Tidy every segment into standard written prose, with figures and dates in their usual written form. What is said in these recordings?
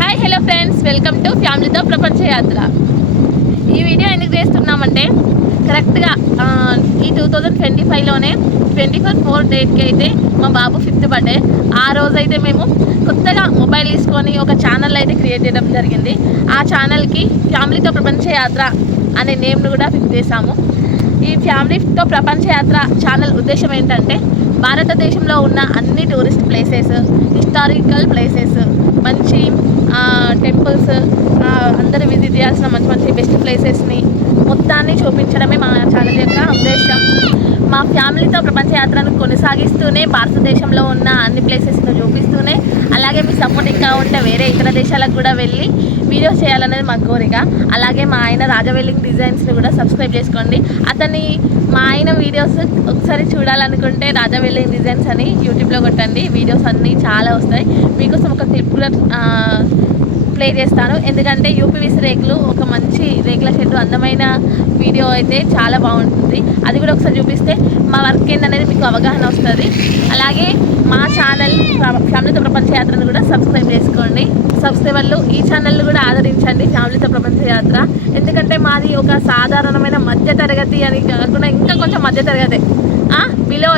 Hi hello friends, welcome to ఫ్యామిలీతో ప్రపంచ యాత్ర. ఈ వీడియో ఎందుకు చేస్తున్నామంటే కరెక్ట్గా ఈ 2025లోనే 24/4 డేట్కి అయితే మా బాబు 5th బర్త్డే. ఆ రోజైతే మేము కొత్తగా మొబైల్ తీసుకొని ఒక ఛానల్ అయితే క్రియేట్ చేయడం జరిగింది. ఆ ఛానల్కి ఫ్యామిలీతో ప్రపంచ యాత్ర అనే నేమ్ను కూడా ఫిక్స్ చేశాము. ఈ ఫ్యామిలీతో ప్రపంచ యాత్ర ఛానల్ ఉద్దేశం ఏంటంటే భారతదేశంలో ఉన్న అన్ని టూరిస్ట్ ప్లేసెస్, హిస్టారికల్ ప్లేసెస్, మంచి టెంపుల్స్, అందరూ విజిట్ చేయాల్సిన మంచి మంచి బెస్ట్ ప్లేసెస్ని మొత్తాన్ని చూపించడమే మా ఛానల్ యొక్క ఉద్దేశం. మా ఫ్యామిలీతో ప్రపంచ యాత్రను కొనసాగిస్తూనే భారతదేశంలో ఉన్న అన్ని ప్లేసెస్ను చూపిస్తూనే, అలాగే మీ సపోర్ట్ ఇంకా ఉంటే వేరే ఇతర దేశాలకు కూడా వెళ్ళి వీడియోస్ చేయాలనేది మా కోరిక. అలాగే మా ఆయన రాజవెల్లింగ్ డిజైన్స్ని కూడా సబ్స్క్రైబ్ చేసుకోండి. మా ఆయన వీడియోస్ ఒకసారి చూడాలనుకుంటే రాజవెల్లింగ్ డిజైన్స్ అని యూట్యూబ్లో కొట్టండి. వీడియోస్ అన్నీ చాలా వస్తాయి. మీకోసం ఒక క్లిప్ కూడా ప్లే చేస్తాను. ఎందుకంటే యూపీవీసీ రేకులు, ఒక మంచి రేకుల షెడ్, అందమైన వీడియో అయితే చాలా బాగుంటుంది. అది కూడా ఒకసారి చూపిస్తే మా వర్క్ ఏందనేది మీకు అవగాహన వస్తుంది. అలాగే మా ఛానల్ ఫ్యామిలీతో ప్రపంచ యాత్రను కూడా సబ్స్క్రైబ్ చేసుకోండి. సబ్స్క్రైబర్లు ఈ ఛానల్ని కూడా ఆదరించండి, ఫ్యామిలీతో ప్రపంచ యాత్ర. ఎందుకంటే మాది ఒక సాధారణమైన మధ్యతరగతి అని కాకుండా ఇంకా కొంచెం మధ్యతరగతి బిలో,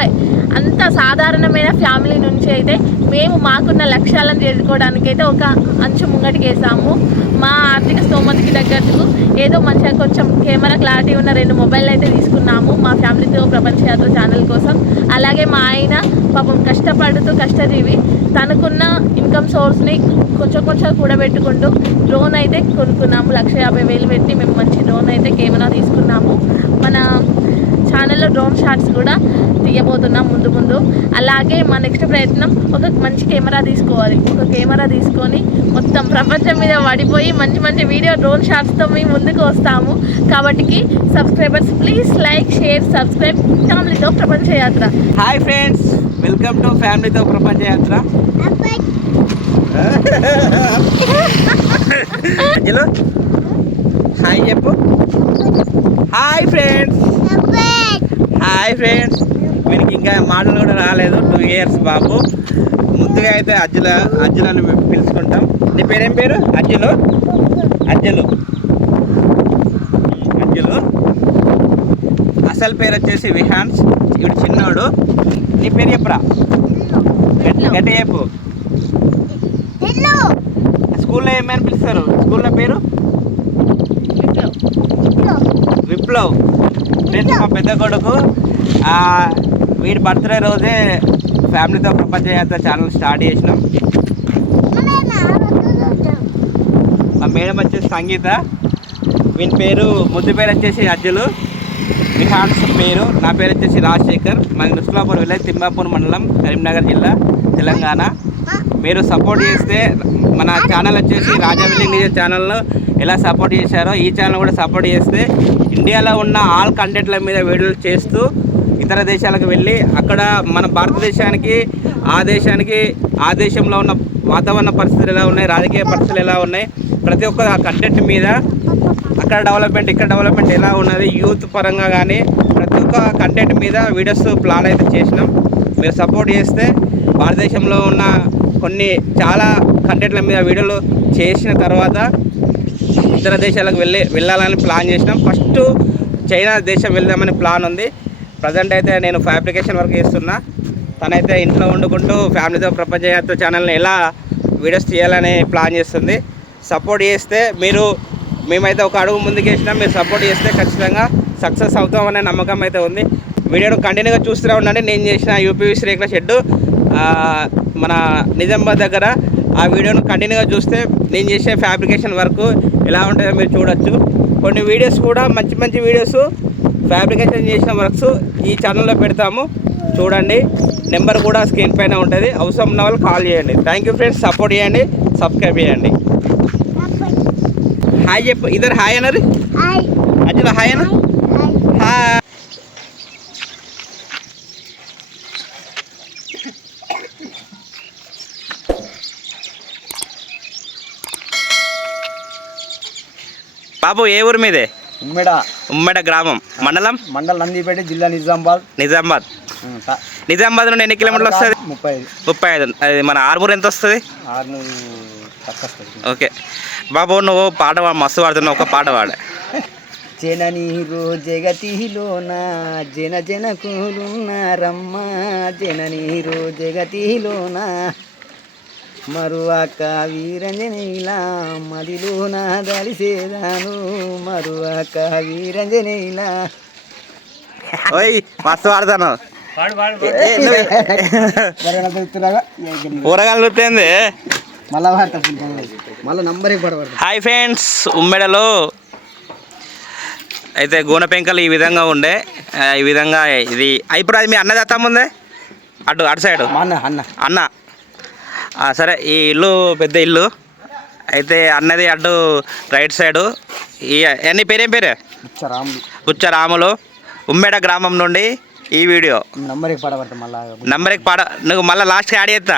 అంత సాధారణమైన ఫ్యామిలీ నుంచి అయితే మేము మాకున్న లక్ష్యాలను చేరుకోవడానికి అయితే ఒక అంచు ముంగటికి వేసాము. మా ఆర్థిక స్తోమతకి తగ్గట్టుకు ఏదో మంచిగా కొంచెం కెమెరా క్లారిటీ ఉన్న 2 మొబైల్ అయితే తీసుకున్నాము మా ఫ్యామిలీతో ప్రపంచ యాత్ర ఛానల్ కోసం. అలాగే మా ఆయన పాపం కష్టపడుతూ కష్టజీవి, తనకున్న ఇన్కమ్ సోర్స్ని కొంచెం కొంచెం కూడబెట్టుకుంటూ డ్రోన్ అయితే కొనుక్కున్నాము. 1,50,000 పెట్టి మేము మంచి డ్రోన్ అయితే కెమెరా తీసుకున్నాము. మన ఛానల్లో డ్రోన్ షాట్స్ కూడా తీయబోతున్నాం ముందు ముందు. అలాగే మా నెక్స్ట్ ప్రయత్నం ఒక మంచి కెమెరా తీసుకోవాలి. ఒక కెమెరా తీసుకొని మొత్తం ప్రపంచం మీద పడిపోయి మంచి మంచి వీడియో డ్రోన్ షాట్స్తో మేము ముందుకు వస్తాము. కాబట్టి subscribers please like, share, subscribe ఫ్యామిలీతో ప్రపంచ యాత్ర. హాయ్ ఫ్రెండ్స్, వెల్కమ్ టు ఫ్యామిలీతో ప్రపంచ యాత్ర. హాయ్ చెప్పు. Hi friends. Hi friends. వీనికి ఇంకా మాటలు కూడా రాలేదు, 2 years బాబు. ముందుగా అయితే అజ్జులని పిలుచుకుంటాం. నీ పేరేం పేరు? అజ్జులు. అసలు పేరు వచ్చేసి విహాన్స్. ఇప్పుడు చిన్నోడు. నీ పేరు చెప్పరా? గట్టి చెప్పు. స్కూల్లో ఏమైనా పిలుస్తారు? స్కూల్లో పేరు విప్లవ్. ఫ్రెండ్స్, మా పెద్ద కొడుకు వీడి బర్త్డే రోజే ఫ్యామిలీతో ప్రపంచ యాత్ర ఛానల్ స్టార్ట్ చేసినాం. మా మేడం వచ్చేసి సంగీత. వీని పేరు ముద్దు పేరు వచ్చేసి అజ్జులు. విహాన్స్ పేరు. నా పేరు వచ్చేసి రాజశేఖర్. మన నుస్లాపూర్ విలేజ్, తిమ్మాపూర్ మండలం, కరీంనగర్ జిల్లా, తెలంగాణ. మీరు సపోర్ట్ చేస్తే మన ఛానల్ వచ్చేసి రాజవెల్లింగ్ డిజైన్ ఛానల్ను ఎలా సపోర్ట్ చేశారో ఈ ఛానల్ కూడా సపోర్ట్ చేస్తే ఇండియాలో ఉన్న ఆల్ కంటెంట్ల మీద వీడియోలు చేస్తూ ఇతర దేశాలకు వెళ్ళి అక్కడ మన భారతదేశానికి ఆ దేశంలో ఉన్న వాతావరణ పరిస్థితులు ఎలా ఉన్నాయి, రాజకీయ పరిస్థితులు ఎలా ఉన్నాయి, ప్రతి ఒక్క కంటెంట్ మీద అక్కడ డెవలప్మెంట్ ఇక్కడ డెవలప్మెంట్ ఎలా ఉన్నది, యూత్ పరంగా కానీ ప్రతి ఒక్క కంటెంట్ మీద వీడియోస్ ప్లాన్ అయితే చేసినాం. మీరు సపోర్ట్ చేస్తే భారతదేశంలో ఉన్న చాలా కంటెంట్ల మీద వీడియోలు చేసిన తర్వాత ఇతర దేశాలకు వెళ్ళాలని ప్లాన్ చేసినాం. ఫస్ట్ చైనా దేశం వెళ్దామని ప్లాన్ ఉంది. ప్రజెంట్ అయితే నేను ఫ్యాబ్రికేషన్ వర్క్ చేస్తున్నా. తనైతే ఇంట్లో వండుకుంటూ ఫ్యామిలీతో ప్రపంచ యాత్ర ఛానల్ని ఎలా వీడియోస్ చేయాలని ప్లాన్ చేస్తుంది. సపోర్ట్ చేస్తే మేమైతే ఒక అడుగు ముందుకు వేసినాం. మీరు సపోర్ట్ చేస్తే ఖచ్చితంగా సక్సెస్ అవుతామనే నమ్మకం అయితే ఉంది. వీడియోను కంటిన్యూగా చూస్తూనే ఉండండి. నేను చేసిన యూపీవీసీ రేకుల షెడ్డు మన నిజామాబాద్ దగ్గర, ఆ వీడియోను కంటిన్యూగా చూస్తే నేను చేసే ఫ్యాబ్రికేషన్ వర్క్ ఎలా ఉంటుందో మీరు చూడొచ్చు. కొన్ని వీడియోస్ కూడా మంచి మంచి వీడియోస్ ఫ్యాబ్రికేషన్ చేసిన వర్క్స్ ఈ ఛానల్లో పెడతాము, చూడండి. నెంబర్ కూడా స్క్రీన్ పైన ఉంటుంది. అవసరం ఉన్న వాళ్ళు కాల్ చేయండి. Thank you friends. సపోర్ట్ చేయండి, సబ్స్క్రైబ్ చేయండి. హాయ్ చెప్పు. ఇద్దరు హాయ్ అన్నారు. అజ్జుల హాయ్ అన్న. హాయ్. బాబు ఏ ఊరు మీదే? ఉమ్మిడ. ఉమ్మేడ గ్రామం, మండలం నందిపేట, జిల్లా నిజామాబాద్. నిజామాబాద్ నుండి ఎన్ని కిలోమీటర్లు వస్తుంది? 35. అది మన ఆర్మూర్ ఎంత వస్తుంది? ఓకే బాబు, నువ్వు పాట మస్తు పాడుతున్నావు, ఒక పాట పాడే. జననీరు జగతిలోన జన జనకులున్నారమ్మ, జననీరు జగతిలోన మరువాక వీరంజనేలా మదిలోన దలిసేదాను, మరువాక వీరంజనేలా. ఓయ్ మస్తు పాడుతాను. ఊరగాలు చూస్తుంది మళ్ళీ నంబర్ పడబడదు. హాయ్ ఫ్రెండ్స్, ఉమ్మెడలో అయితే గోనె పెంకలు ఈ విధంగా ఉండే, ఈ విధంగా ఇది ఇప్పుడు అది మీ అన్నది అత్తమ్ముందే అటు సైడ్ అన్న. సరే, ఈ ఇల్లు పెద్ద ఇల్లు అయితే అన్నది అటు రైట్ సైడు. అన్ని పేరేం పేరే? బుచ్చరాములు, ఉమ్మెడ గ్రామం నుండి ఈ వీడియో. నంబర్కి పాడ, నువ్వు మళ్ళీ లాస్ట్కి యాడ్ చేస్తా.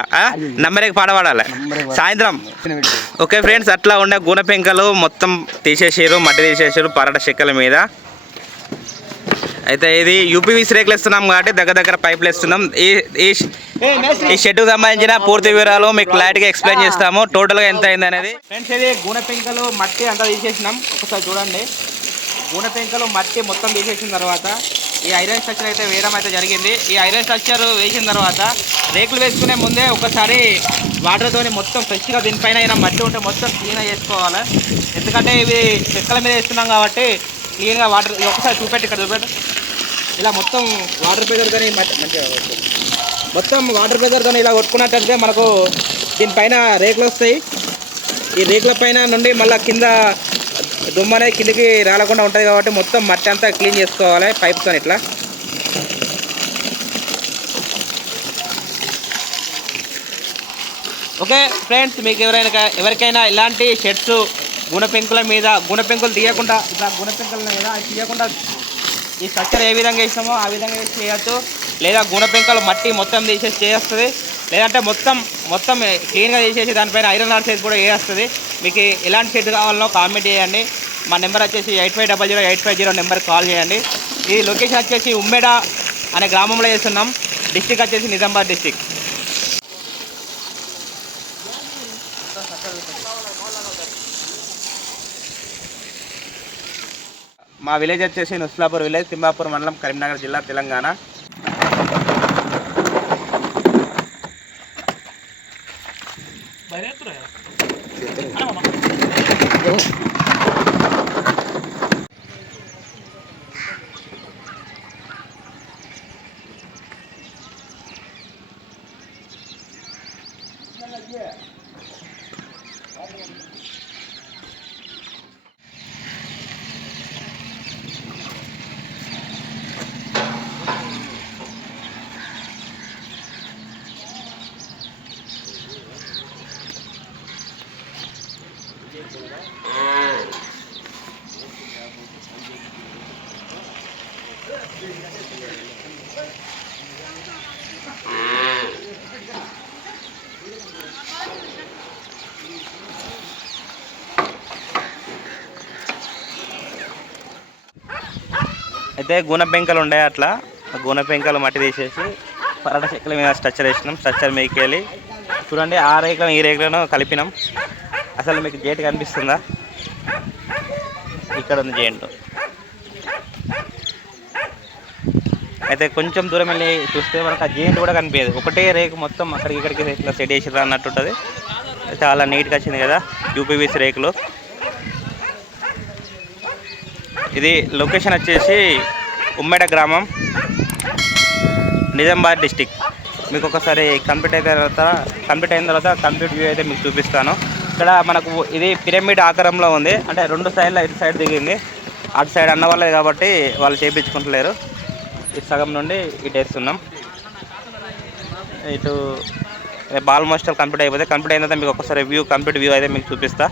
నంబర్కి పాడబడాలి సాయంత్రం. ఓకే ఫ్రెండ్స్, అట్లా ఉండే గూనె పెంకలు మొత్తం తీసేసారు, మట్టి తీసేసారు పరట చెక్కల మీద. అయితే ఇది యూపీవీసీ రేకులు ఇస్తున్నాం కాబట్టి దగ్గర పైపులు ఇస్తున్నాం. ఈ షెడ్కు సంబంధించిన పూర్తి వివరాలు మీకు క్లారిటీగా ఎక్స్ప్లెయిన్ చేస్తాము, టోటల్గా ఎంత అయింది అనేది. ఫ్రెండ్స్, ఇది గూనె పెంకలు మట్టి అంతా తీసేసినాం. ఒకసారి చూడండి, గూనె పెంకలు మట్టి మొత్తం తీసేసిన తర్వాత ఈ ఐరన్ స్ట్రక్చర్ అయితే వేయడం అయితే జరిగింది. ఈ ఐరన్ స్ట్రక్చర్ వేసిన తర్వాత రేకులు వేసుకునే ముందే ఒకసారి వాటర్తో మొత్తం ఫ్రెష్గా దీనిపైన అయినా మట్టి ఉంటే మొత్తం క్లీన్గా చేసుకోవాలి. ఎందుకంటే ఇవి చెక్కల మీద వేస్తున్నాం కాబట్టి క్లీన్గా వాటర్ ఒకసారి చూపెట్టి ఇక్కడ చూపెట్టు. ఇలా మొత్తం వాటర్ ప్రెజర్తో మంచిగా మొత్తం వాటర్ ప్రెజర్తో ఇలా కొట్టుకున్నట్టయితే మనకు దీనిపైన రేకులు వస్తాయి. ఈ రేకుల పైన నుండి మళ్ళీ కింద దుమ్ము అనేది కిందికి రాలకుండా ఉంటుంది కాబట్టి మొత్తం మట్టి అంతా క్లీన్ చేసుకోవాలి పైప్తో ఇట్లా. ఓకే ఫ్రెండ్స్, మీకు ఎవరికైనా ఇలాంటి షెడ్స్ గూనె పెంకుల మీద గూనె పెంకులు తీయకుండా ఇట్లా గూనె పెంకుల మీద తీయకుండా ఈ స్ట్రక్చర్ ఏ విధంగా వేసామో ఆ విధంగా చేయొచ్చు. లేదా గూనె పెంకలు మట్టి మొత్తం తీసేసి చేస్తుంది, లేదంటే మొత్తం క్లీన్గా చేసేసి దానిపైన ఐరన్ రాడ్స్ వేసి కూడా వేస్తుంది. మీకు ఎలాంటి షెడ్ కావాలనో కామెంట్ చేయండి. మా నెంబర్ వచ్చేసి 8500 నెంబర్కి కాల్ చేయండి. ఈ లొకేషన్ వచ్చేసి ఉమ్మెడ అనే గ్రామంలో చేస్తున్నాం. డిస్టిక్ వచ్చేసి నిజామాబాద్ డిస్టిక్. మా విలేజ్ వచ్చేసి నుస్లాపూర్ విలేజ్, తిమ్మాపూర్ మండలం, కరీంనగర్ జిల్లా, తెలంగాణ. అయితే గూనె పెంకలు ఉండే, అట్లా గూనె పెంకలు మట్టి తీసేసి పరట చెక్కల మీద స్ట్రక్చర్ వేసినాం. స్ట్రక్చర్ మీదకి వెళ్ళి చూడండి, ఆ రేకులను ఈ రేకులను కలిపినాం. అసలు మీకు గేట్ కనిపిస్తుందా? ఇక్కడ ఉంది జెయింట్. అయితే కొంచెం దూరం వెళ్ళి చూస్తే మనకు ఆ జెయింట్ కూడా కనిపించదు. ఒకటే రేకు మొత్తం అక్కడికి ఇక్కడికి ఇట్లా సెట్ చేసిరా అన్నట్టు ఉంటుంది. చాలా నీట్గా వచ్చింది కదా యూపీవీసీ రేకులు. ఇది లొకేషన్ వచ్చేసి ఉమ్మెడ గ్రామం, నిజామాబాద్ డిస్టిక్. మీకు ఒకసారి కంప్లీట్ అయిన తర్వాత కంప్లీట్ వ్యూ అయితే మీకు చూపిస్తాను. ఇక్కడ మనకు ఇది పిరమిడ్ ఆకారంలో ఉంది, అంటే రెండు సైడ్లో ఇటు సైడ్ దిగింది, అటు సైడ్ అన్న వాళ్ళే కాబట్టి వాళ్ళు చేయించుకుంటలేరు. ఇటు సగం నుండి ఇటు వేస్తున్నాం. ఇటు ఆల్మోస్ట్ కంప్లీట్ అయిన తర్వాత మీకు ఒకసారి కంప్లీట్ వ్యూ అయితే మీకు చూపిస్తా.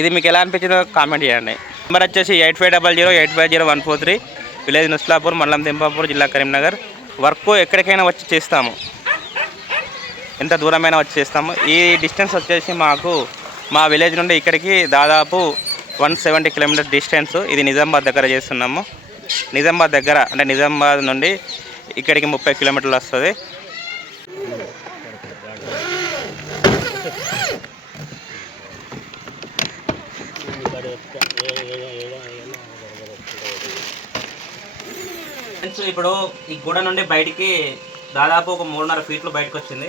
ఇది మీకు ఎలా అనిపించిందో కామెంట్ చేయండి. నెంబర్ వచ్చేసి 8500850143, విలేజ్ నుస్లాపూర్, మండలం తిమ్మాపూర్, జిల్లా కరీంనగర్. వర్క్ ఎక్కడికైనా వచ్చి చేస్తాము, ఎంత దూరమైనా వచ్చి చేస్తాము. ఈ డిస్టెన్స్ వచ్చేసి మాకు మా విలేజ్ నుండి ఇక్కడికి దాదాపు 170 కిలోమీటర్స్ డిస్టెన్స్. ఇది నిజామాబాద్ దగ్గర చేస్తున్నాము. నిజామాబాద్ దగ్గర అంటే నిజామాబాద్ నుండి ఇక్కడికి 30 కిలోమీటర్లు వస్తుంది. ఇప్పుడు ఈ గూడ నుండి బయటికి దాదాపు ఒక 3.5 ఫీట్లు బయటకు వచ్చింది.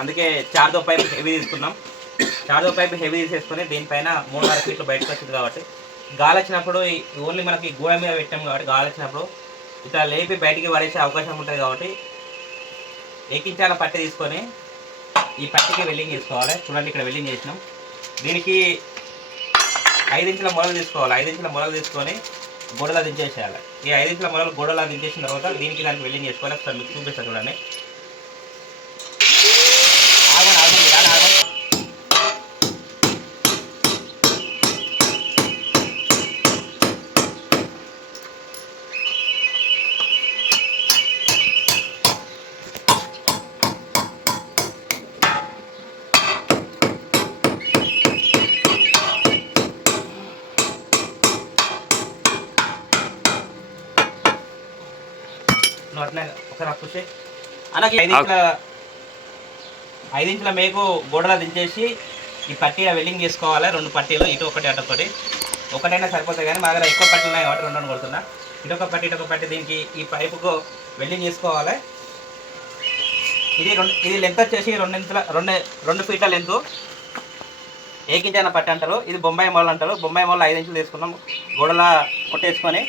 అందుకే చార్జో పైప్ హెవీ తీసుకున్నాం. చార్జో పైప్ హెవీ తీసేసుకొని దీనిపైన 3.5 ఫీట్లు బయటకు వచ్చింది కాబట్టి గాలి వచ్చినప్పుడు ఓన్లీ మనకి గూడ మీద పెట్టాం కాబట్టి గాలి వచ్చినప్పుడు ఇట్లా లేపి బయటికి పడేసే అవకాశం ఉంటుంది. కాబట్టి ఎక్కించాల పట్టి తీసుకొని ఈ పట్టికి వెల్డింగ్ చేసుకోవాలి. చూడండి ఇక్కడ వెల్డింగ్ చేసినాం. దీనికి 5 ఇంచుల మొలలు తీసుకోవాలి. 5 ఇంచుల మొలలు తీసుకొని గోడలా దించేసేయాలి. ఈ 5 ఇంచుల మొలలు గోడలా దించేసిన తర్వాత దీనికి దానికి వెల్డింగ్ చేసుకోవాలి. ఒకసారి మీకు చూపిస్తాను చూడండి. ఒకసారి అప్పుసే అలాగే 5 ఇంచుల మేకు గోడలా దించేసి ఈ పట్టీ వెల్డింగ్ చేసుకోవాలి. 2 పట్టీలు, ఇటు ఒకటి అటు ఒకటి. ఒకటైనా సరిపోతాయి కానీ మా దగ్గర ఎక్కువ పట్టీలు ఉన్నాయి కాబట్టి 2 కొడుతున్నా. ఇటొక పట్టి దీనికి ఈ పైపుకు వెల్డింగ్ చేసుకోవాలి. ఇది లెంత్ వచ్చేసి 2 ఫీట్ల లెంత్. ఏకించైన పట్టి అంటారు. ఇది బొంబాయి మొల అంటారు. బొంబాయి మొల 5 ఇంచులు తీసుకున్నాం. గోడలా కొట్టేసుకొని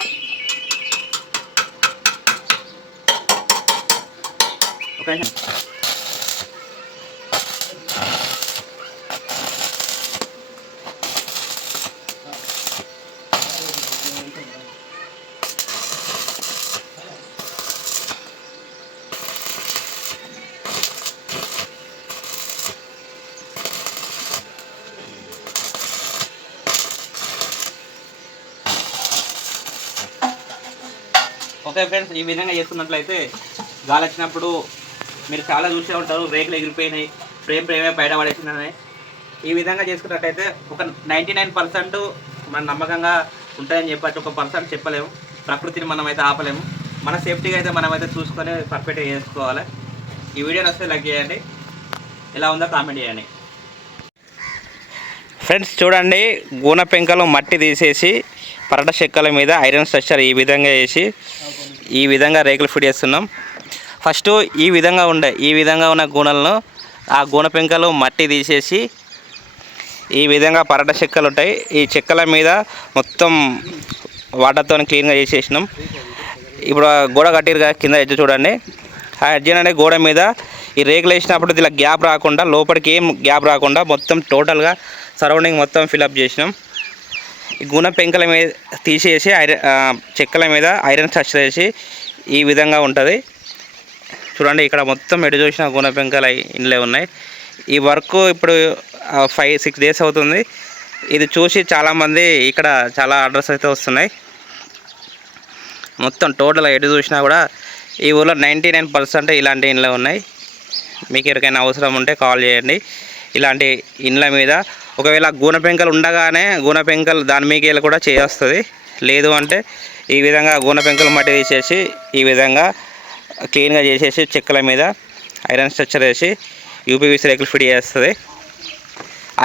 ఓకే ఫ్రెండ్స్, ఈ విధంగా చేసుకున్నట్లయితే గాలి వచ్చినప్పుడు మీరు చాలా చూసే ఉంటారు, రేకులు ఎగిరిపోయినాయి, ఫ్రేమే బయట పడేసినాయి. ఈ విధంగా చేసుకున్నట్టయితే ఒక 99% మన నమ్మకంగా ఉంటాయని చెప్పచ్చు. 1% చెప్పలేము. ప్రకృతిని మనమైతే ఆపలేము. మన సేఫ్టీగా అయితే మనమైతే చూసుకొని పర్ఫెక్ట్గా చేసుకోవాలి. ఈ వీడియో నచ్చితే లైక్ చేయండి. ఎలా ఉందో కామెంట్ చేయండి. ఫ్రెండ్స్ చూడండి, గూన పెంకలు మట్టి తీసేసి పరట చెక్కల మీద ఐరన్ స్ట్రక్చర్ ఈ విధంగా వేసి ఈ విధంగా రేకులు ఫిట్ చేస్తున్నాం. ఫస్ట్ ఈ విధంగా ఉన్న గూనలను ఆ గూన పెంకలు మట్టి తీసేసి ఈ విధంగా పరట చెక్కలు ఉంటాయి. ఈ చెక్కల మీద మొత్తం వాటర్తో క్లీన్గా చేసేసినాం. ఇప్పుడు గోడ కట్టిరుగా కింద ఎడ్జ్ చూడండి. ఆ ఎడ్జ్ అనే గోడ మీద ఈ రేకులు వేసినప్పుడు ఇలా గ్యాప్ రాకుండా, లోపలికి ఏం గ్యాప్ రాకుండా మొత్తం టోటల్గా సరౌండింగ్ మొత్తం ఫిలప్ చేసినాం. ఈ గూన పెంకల మీద తీసేసి చెక్కల మీద ఐరన్ స్ట్రక్చర్ వేసి ఈ విధంగా ఉంటుంది. చూడండి, ఇక్కడ మొత్తం ఎటు చూసిన గూన పెంకల ఇండ్లే ఉన్నాయి. ఈ వర్క్ ఇప్పుడు 5-6 డేస్ అవుతుంది. ఇది చూసి చాలామంది ఇక్కడ చాలా ఆర్డర్స్ అయితే వస్తున్నాయి. మొత్తం టోటల్గా ఎటు చూసినా కూడా ఈ ఊళ్ళో 99% ఇలాంటి ఇండ్లే ఉన్నాయి. మీకు ఎవరికైనా అవసరం ఉంటే కాల్ చేయండి. ఇలాంటి ఇండ్ల మీద ఒకవేళ గూన పెంకలు ఉండగానే గూన పెంకలు దాని మీకేళ్ళు కూడా చేస్తుంది. లేదు అంటే ఈ విధంగా గూన పెంకలు మట్టి తీసేసి ఈ విధంగా క్లీన్గా చేసేసి చెక్కల మీద ఐరన్ స్ట్రక్చర్ వేసి యూపీవీసీ రేకులు ఫిట్ చేస్తుంది.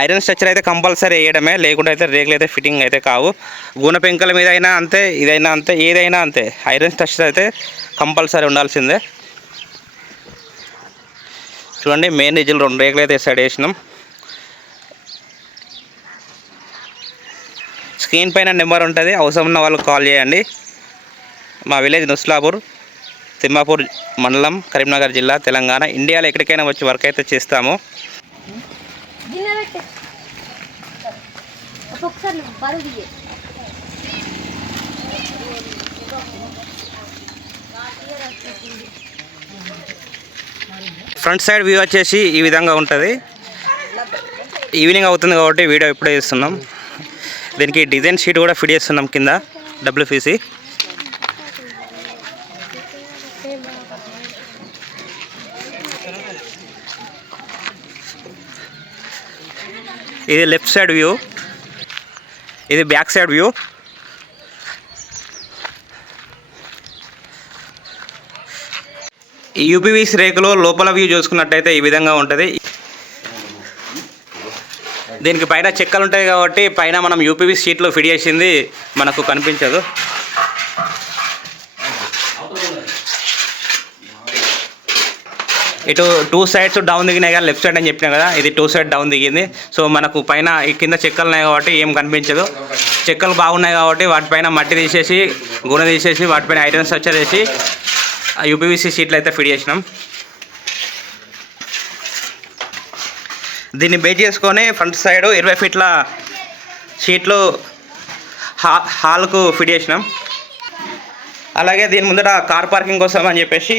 ఐరన్ స్ట్రక్చర్ అయితే కంపల్సరీ వేయడమే, లేకుంటే అయితే రేకులు అయితే ఫిట్టింగ్ అయితే కావు. గూన పెంకల మీద అయినా అంతే, ఇదైనా అంతే, ఏదైనా అంతే. ఐరన్ స్ట్రక్చర్ అయితే కంపల్సరీ ఉండాల్సిందే. చూడండి, మెయిన్ రీజిల్ 2 రేకులు అయితే సైడ్ వేసినాం. స్క్రీన్ పైన నెంబర్ ఉంటుంది, అవసరం ఉన్న వాళ్ళకి కాల్ చేయండి. మా విలేజ్ నుస్లాపూర్, తిమ్మాపూర్ మండలం, కరీంనగర్ జిల్లా, తెలంగాణ. ఇండియాలో ఎక్కడికైనా వచ్చి వర్క్ అయితే చేస్తాము. ఫ్రంట్ సైడ్ వ్యూ వచ్చేసి ఈ విధంగా ఉంటుంది. ఈవినింగ్ అవుతుంది కాబట్టి వీడియో ఇప్పుడే చేస్తున్నాం. దీనికి డిజైన్ షీట్ కూడా ఫిట్ చేస్తున్నాం కింద WPC. ఇది లెఫ్ట్ సైడ్ వ్యూ. ఇది బ్యాక్ సైడ్ వ్యూ. ఈ యూపీవీసీ రేకులో లోపల వ్యూ చూసుకున్నట్టయితే ఈ విధంగా ఉంటుంది. దీనికి పైన చెక్కలు ఉంటాయి కాబట్టి పైన మనం యూపీవీసీ షీట్లో ఫిట్ చేసింది మనకు కనిపించదు. ఇటు 2 సైడ్స్ డౌన్ దిగినాయి కదా, లెఫ్ట్ సైడ్ అని చెప్పినా కదా, ఇది 2 సైడ్ డౌన్ దిగింది. సో మనకు పైన ఈ కింద చెక్కలు ఉన్నాయి కాబట్టి ఏం కనిపించదు. చెక్కలు బాగున్నాయి కాబట్టి వాటిపైన మట్టి తీసేసి గుణ తీసేసి వాటిపైన ఐరన్ స్ట్రక్చర్ వేసి యూపీవీసీ షీట్లు అయితే ఫిట్ చేసినాం. దీన్ని బేస్ చేసుకొని ఫ్రంట్ సైడ్ 20 ఫీట్ల షీట్లు హాల్కు ఫిట్ చేసినాం. అలాగే దీని ముందర కార్ పార్కింగ్ కోసం అని చెప్పేసి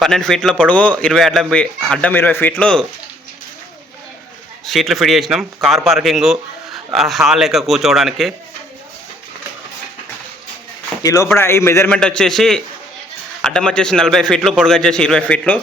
12 ఫీట్ల పొడవు 20 అడ్డం 20 ఫీట్లు షీట్లు ఫిట్ చేసినాం. కార్ పార్కింగు హాల్ లెక్క కూర్చోవడానికి. ఈ లోపల ఈ మెజర్మెంట్ వచ్చేసి అడ్డం వచ్చేసి 40 ఫీట్లు, పొడుగు వచ్చేసి 20 ఫీట్లు.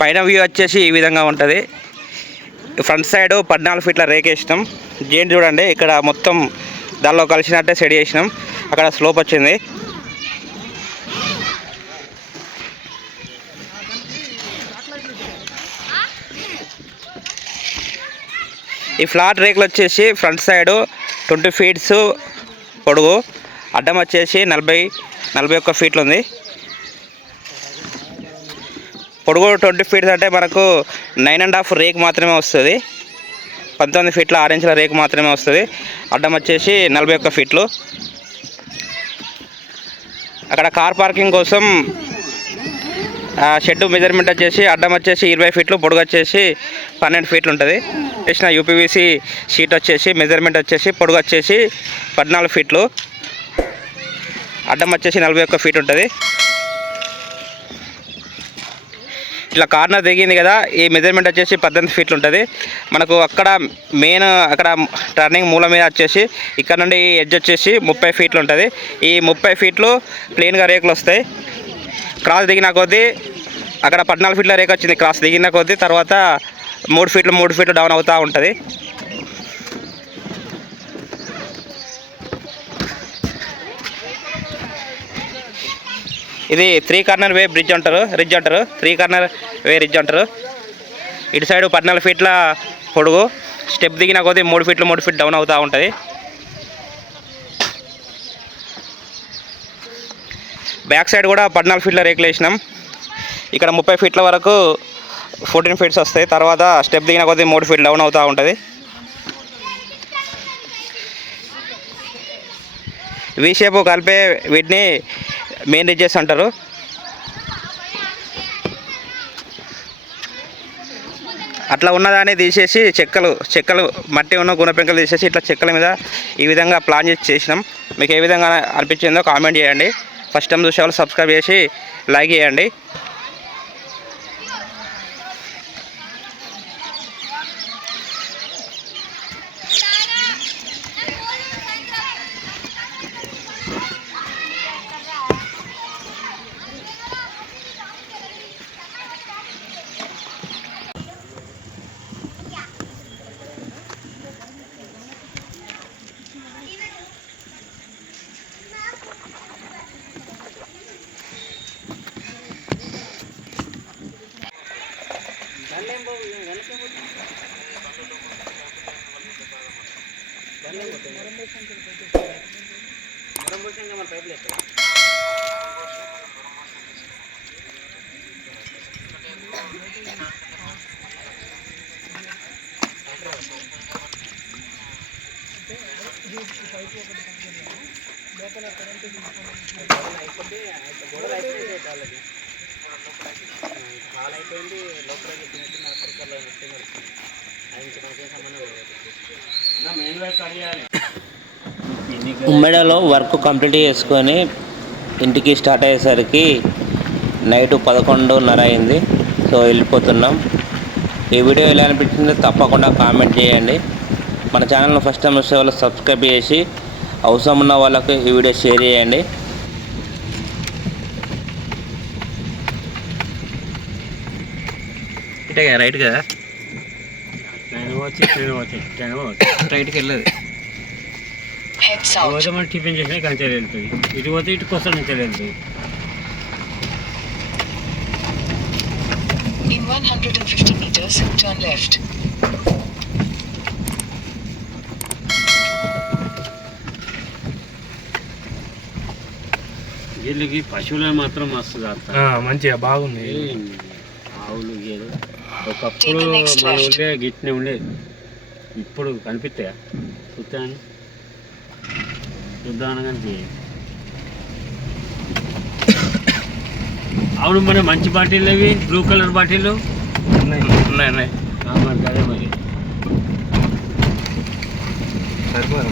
పైన వ్యూ వచ్చేసి ఈ విధంగా ఉంటుంది. ఫ్రంట్ సైడ్ 14 ఫీట్ల రేక్ వేసినాం. జెయింట్ చూడండి, ఇక్కడ మొత్తం దానిలో కలిసినట్టే సెట్ చేసినాం. అక్కడ స్లోప్ వచ్చింది. ఈ ఫ్లాట్ రేకులు వచ్చేసి ఫ్రంట్ సైడ్ 20 ఫీట్స్ పొడుగు, అడ్డం వచ్చేసి 41 ఫీట్లు ఉంది. పొడుగు 20 ఫీట్స్ అంటే మనకు 9.5 రేక్ మాత్రమే వస్తుంది. 19 ఫీట్ల 6 ఇంచుల రేకు మాత్రమే వస్తుంది. అడ్డం వచ్చేసి 41 ఫీట్లు. అక్కడ కార్ పార్కింగ్ కోసం షెడ్ మెజర్మెంట్ వచ్చేసి అడ్డం వచ్చేసి 20 ఫీట్లు, పొడుగు వచ్చేసి 12 ఫీట్లు ఉంటుంది. వేసిన యూపీవీసీ షీట్ వచ్చేసి మెజర్మెంట్ వచ్చేసి పొడుగు వచ్చేసి 14 ఫీట్లు, అడ్డం వచ్చేసి 41 ఫీట్ ఉంటుంది. ఇట్లా కార్నర్ దిగింది కదా, ఈ మెజర్మెంట్ వచ్చేసి 18 ఫీట్లు ఉంటుంది. మనకు అక్కడ మెయిన్ అక్కడ టర్నింగ్ మూల మీద వచ్చేసి ఇక్కడ నుండి ఎడ్జ్ వచ్చేసి 30 ఫీట్లు ఉంటుంది. ఈ 30 ఫీట్లు ప్లెయిన్గా రేకులు వస్తాయి. క్రాస్ దిగిన కొద్దీ అక్కడ 14 ఫీట్ల రేకు వచ్చింది. క్రాస్ దిగిన కొద్దీ తర్వాత 3 ఫీట్లు డౌన్ అవుతూ ఉంటుంది. ఇది 3 కార్నర్ వే రిడ్జ్ అంటారు. 3 కార్నర్ వే రిడ్జ్ అంటారు. ఇటు సైడ్ 14 ఫీట్ల పొడుగు, స్టెప్ దిగిన కొద్దీ 3 ఫీట్ డౌన్ అవుతూ ఉంటుంది. బ్యాక్ సైడ్ కూడా 14 ఫీట్ల రేకులు వేసినాం. ఇక్కడ 30 ఫీట్ల వరకు 14 ఫీట్స్ వస్తాయి. తర్వాత స్టెప్ దిగిన కొద్దీ 3 ఫీట్ డౌన్ అవుతూ ఉంటుంది. వి షేప్ కలిపే వీటిని మెయిన్ రిడ్జెస్ అంటారు. అట్లా ఉన్నదాన్ని తీసేసి చెక్కలు మట్టి ఉన్న గుణ పెంకలు తీసేసి ఇట్లా చెక్కల మీద ఈ విధంగా ప్లాన్ చేసినాం. మీకు ఏ విధంగా అనిపించిందో కామెంట్ చేయండి. ఫస్ట్ టైం చూసే వాళ్ళు సబ్స్క్రైబ్ చేసి లైక్ చేయండి. ఉమ్మడిలో వర్క్ కంప్లీట్ చేసుకొని ఇంటికి స్టార్ట్ అయ్యేసరికి నైట్ 11:30 అయింది. సో వెళ్ళిపోతున్నాం. ఈ వీడియో ఎలా అనిపించిందో తప్పకుండా కామెంట్ చేయండి. మన ఛానల్ను ఫస్ట్ టైం వచ్చే వాళ్ళు సబ్స్క్రైబ్ చేసి అవసరం ఉన్న వాళ్ళకి ఈ వీడియో షేర్ చేయండి. ఇటే రైట్ కదా, రైట్కి వెళ్ళదు. మనం టిఫిన్ చేసినా కంచె వెళ్తుంది, ఇటు పోతే ఇటు కోసం నుంచి వెళ్తుంది. In 150 meters, turn left. వీళ్ళకి పశువులను మాత్రం మస్తు చేస్తారు, మంచిగా బాగుంది. ఆవులు గేదెలు ఒకప్పుడు మన ఊళ్ళే గిట్నే ఉండేది, ఇప్పుడు కనిపిస్తాయా? చూస్తాను చూద్దామనగానే. అవును, మన మంచి బాటిల్ అవి బ్లూ కలర్ బాటిల్ ఉన్నాయి. మరి అదే మరి సరిపోదు.